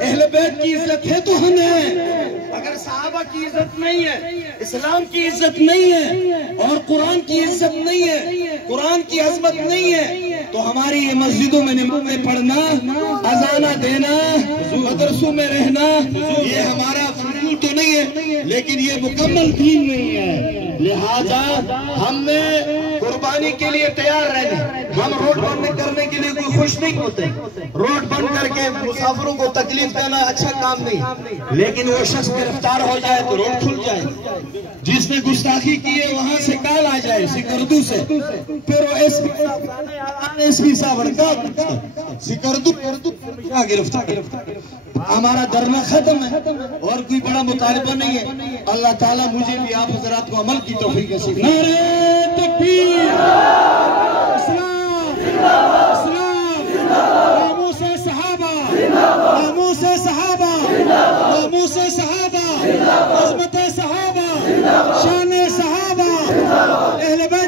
اہل بیت کی عزت ہے تو ہمیں، اگر صحابہ کی عزت نہیں ہے، اسلام کی عزت نہیں ہے اور قرآن کی عزت نہیں ہے، قرآن کی عظمت نہیں ہے، تو ہماری یہ مسجدوں میں نمازیں پڑھنا، اذانہ دینا، مدرسوں میں رہنا، یہ ہمارا فضول تو نہیں ہے لیکن یہ مکمل دین نہیں ہے۔ لہذا ہم نے قربانی کے لیے تیار رہنا، ہم روڈ بند کرنے کے لیے کوئی خوش نہیں ہوتے، روڈ بند کر کے مسافروں کو تکلیف دینا اچھا کام نہیں، لیکن وہ شخص گرفتار ہو جائے تو روڈ کھل جائے، جس نے گستاخی کی ہے وہاں سے کال آ جائے سکردو سے، پھر وہ ایس پی صاحب سکردو گرفتار، ہمارا دھرنا ختم ہے اور کوئی بڑا مطالبہ نہیں ہے۔ اللہ تعالیٰ مجھے بھی آپ حضرات کو عمل کی توفیق نصیب فرمائے۔ نعرہ تکبیر، اسلام، اسلام، ناموس صحابہ، ناموس صحابہ، ناموس صحابہ، عظمت صحابہ، شان صحابہ، اہل بیت